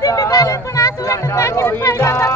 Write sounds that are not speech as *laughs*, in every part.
दिंडीत आले, पण असं वाटत असं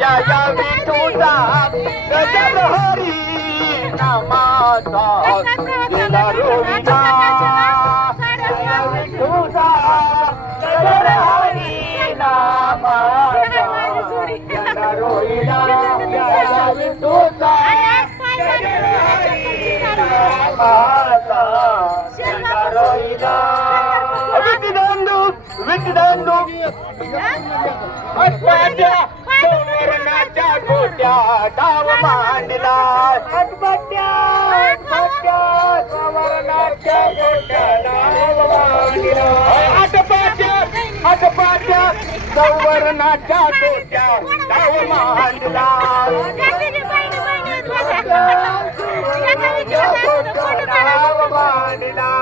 या या विठूचा गजर हरी नामाचा गेला रोविना गोट्या डाव मांडला. अटपट्या अटपट्या सौवर्णाच्या गोट्या डाव मांडला. अटपाट्या अटपाट्या सौवर्णाच्या गोट्या डाव मांडला. डाव मांडला.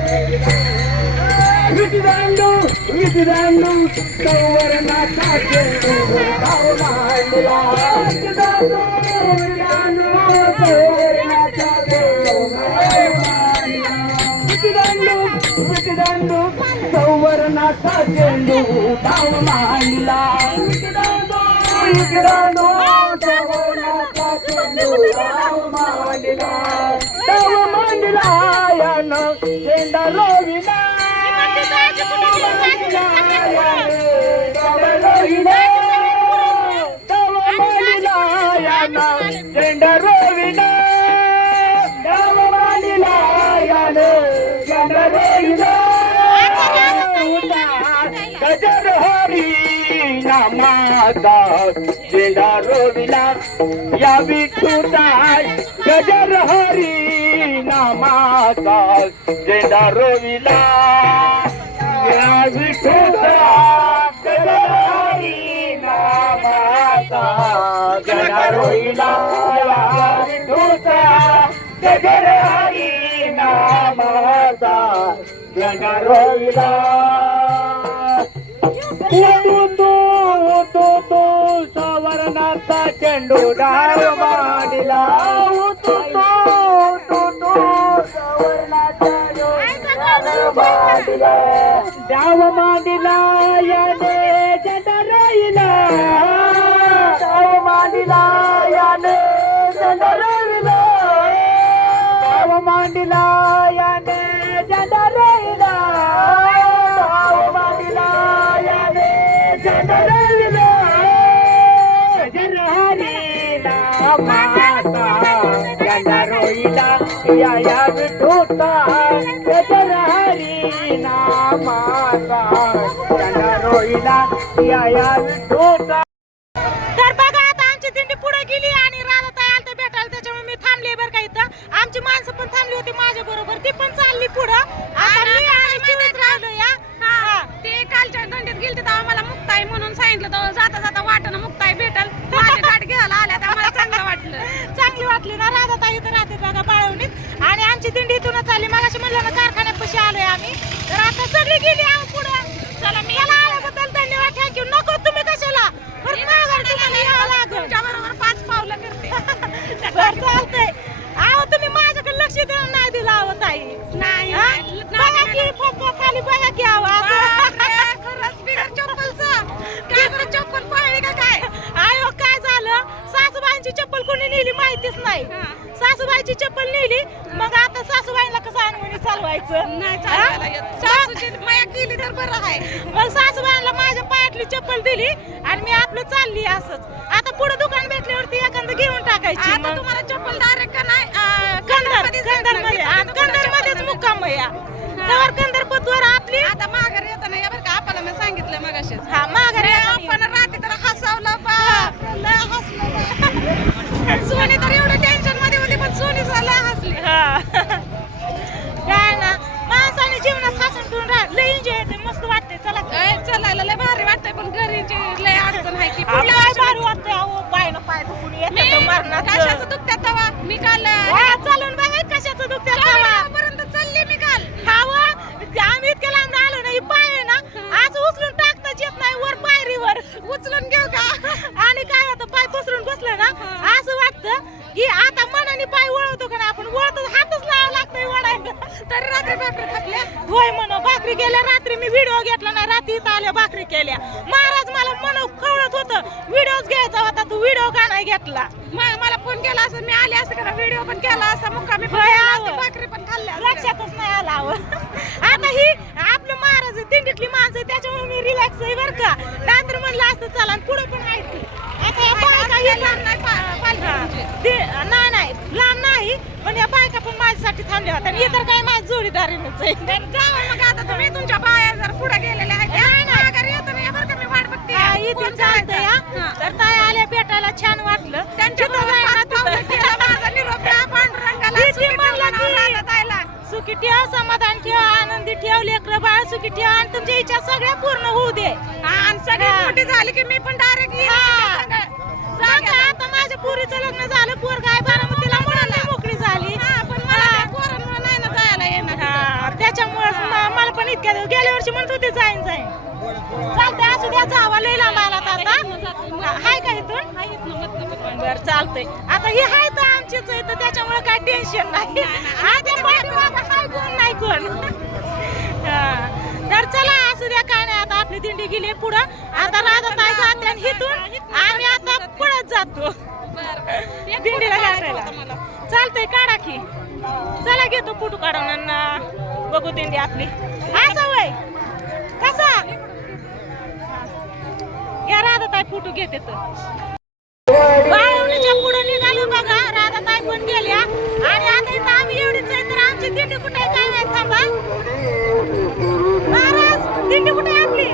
विठदांडू सौवर्णाचा चेंडू मांडला सौवर्णाचा चेंडू मांडला सौवर्णाचा चेंडू सौवर्णाचा चेंडू मांडला मांडला यानं चेंडा रोविला गजर हरी नामा नामाचा रोविला या विठूचा गजर हरी नामाचा जेंडा रोविला तू तू तू चेंडू डाळ मांडला. डाव मांडला याने झेंडा राहिला डाव मांडला याने झेंडा राहिला डाव मांडला या या या तर बघा आता आमची दिंडी पुढे गेली आणि राधाताई आलते भेटायला त्याच्यामुळे मी थांबले बरं का इथं. आमची माणसं पण थांबली होती माझ्या बरोबर ती पण चालली पुढं. आता मी आणि चिवच राहिलो या हा. ते कालच्या दंडीत गेलते तेव्हा आम्हाला मुक्ताई म्हणून सांगितलं तेव्हा जाता जाता वाटणं मुक्ताई भेटल माझी गाठ घ्यायला आल्या तर आम्हाला चांगलं वाटलं चांगली वाटली ना राधाताई इथं राहते बघा बाळवणीत आणि आमची दिंडी इथूनच चालली मगाशी म्हणलं ना कारखान्यापाशी आलोय आम्ही. तर आता सगळी गेली आहो पुढं. चला मी याला आल्याबद्दल धन्यवाद. थँक्यू नको तुम्ही कशाला. परत माघार तुम्हाला यावं लागेल. पाच पावलं करते. *laughs* बरं चालतंय. आहो तुम्ही माझ्याकडे लक्ष देऊन नाही दिलं आहो ताई. नाही बघा की खाली बघा की आहो बापरे, असं खरंच *laughs* बिगर चप्पलचं. काय बरं चप्पल पाळली का काय? आयो काय झालं? सासूबाईंची चप्पल कोणी नेली माहितीच नाही. सासूबाईची चप्पल नेली मग आता सासूबाईला कसं आणून चालवायचं. नाही? चालायला येत. सासूची माया केली तर बरं आहे. मग सासूबाईला माझ्या पायातली चप्पल दिली आणि मी आपलं चालली असंच. आता पुढे दुकान भेटल्यावरती एखादं घेऊन टाकायची आता मग. तुम्हाला चप्पल डायरेक्ट का नाही? अं, कंदर कंदरमध्येच कंदर भेटणार. मध्ये इथं तर तुम्हाला कंदर मध्येच मुक्काम आहे या. त्यावर कंदर पतवर आपली आता माघारी येताना या बरं का आपल्याला मी सांगितलं मगाशीच. हा माघारी आपण रात्री तर हसवलं बाप लय हसलं सोनी तर एवढं टेन्शनमध्ये होती पण सोनी लय हसली हा. काय ना माणसाने जीवनात हसून खेळून राह लय एन्जॉय येते मस्त वाटते चला ए, चलायला लय भारी वाटतंय पण घरीची लय अडचण आहे की पुढल्या पुढल्या काय वर्षी भारी वाटतंय अहो पाय ना पाय दुखून मी येतं मरणाचं कशाचं दुखत्यात तवा मी काल हा, चालून बघा कशाचं दुखते पर्यंत चालले मी काल खावा आम्ही इतक्या लांब आलो ना ही पाय आहे ना आज उचलून टाकताच येत नाही वर पायरीवर उचलून घेऊ का आणि काय होतं पाय पसरून बसलं ना असं वाटतं की आता मनाने पाय वळवतो का नाही आपण वळतो हातच लावावं लागतंय वळायला तरी रात्री भाकरी खाल्ल्या होय म्हण भाकरी केल्या रात्री मी व्हिडिओ घेतला नाही रात्री इथं आल्या भाकरी केल्या. महाराज मला म्हण कळत होतं. व्हिडिओच घ्यायचा होता तू व्हिडिओ का नाही घेतला? मला फोन केला असं मी आले असं का व्हिडिओ पण केला असता मुक्कामी भाकरी पण खाल्ल्या. लक्षातच नाही आला. आता ही आपलं महाराज आहे, दिंडीतली माणसं त्याच्यामुळे मी रिलॅक्स आहे बरं का. नाहीतर म्हणलं असतं चला पुढे पण आहे. ती. आता या बायका काही हे लांब नाही हा. ते- नाही नाही लांब नाही पण या बायका पण माझ्यासाठी थांबल्या होत्या. आणि इतर काय माझ्या जोडीदारीनच आहे. तर जावं मग आता तुम्ही तुमच्या बाया जर पुढे गेलेल्या आहेत नाही, नाही. माघारी येतो ना, या बरं का मी वाट तर ताई आल्या भेटायला छान वाटलं. त्यांच्या सुखी ठेव समाधान ठेव आनंदी ठेव लेकरं बाळ सुखी ठेव आणि तुमच्या इच्छा सगळ्या पूर्ण होऊ दे. आणि सगळी. मोठी झाली की मी पण डायरेक्ट आता माझ्या पुरीचं लग्न झालं पोर काय बारामतीला मुलाला मोकळी झाली. नाही ना जायला येणार. त्याच्यामुळेच म- मला पण इतक्या गेल्या वर्षी म्हणत होते जाईन जाईन. चालतंय असू द्या जावा लय लांब आला आता. हाय का इथून? बर चालतंय. आता ही हाय तर आमचीच आहे तर त्याच्यामुळे काय टेन्शन नाही. आता पाठीमागं हाय कोण नाही कोण? हा. तर चला असू द्या काय नाही आता आपली दिंडी गेली पुढं. आता राधा ताई जाते आणि इथून आम्ही आता पळत जातो. दिंडीला गाठायला चालतंय काढा की. चला घेतो फोटो काढून आणि बघू दिंडी आपली. असं वय राधाताई फोटो घेते बाळवणीच्या पुढे निघालो बघा राधाताई पण गेल्या. आणि आता इथं आम्ही एवढीच आहे तर आमची दिंडी कुठे काय नाही थांबा. महाराज दिंडी कुठे आपली?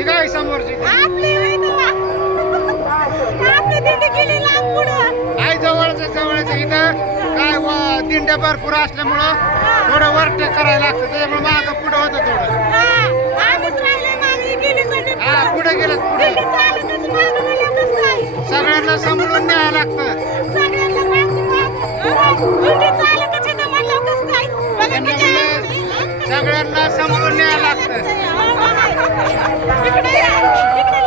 दिंडी बरोबर दिंडी आपली दिंड्या भरपूर असल्यामुळं थोडं वरटे करायला लागतं त्याच्यामुळे मागं पुढं होतं थोडं हा, पुढं. गेलं पुढे? सगळ्यांना समजून न्यायला लागतं सगळ्यांना मागं मागं. दिंडी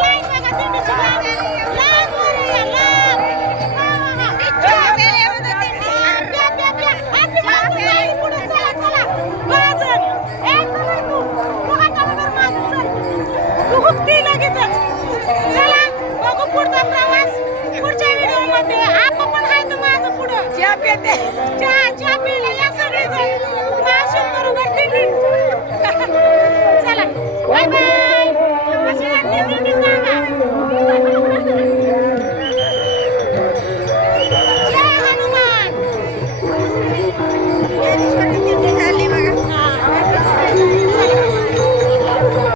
Yeah.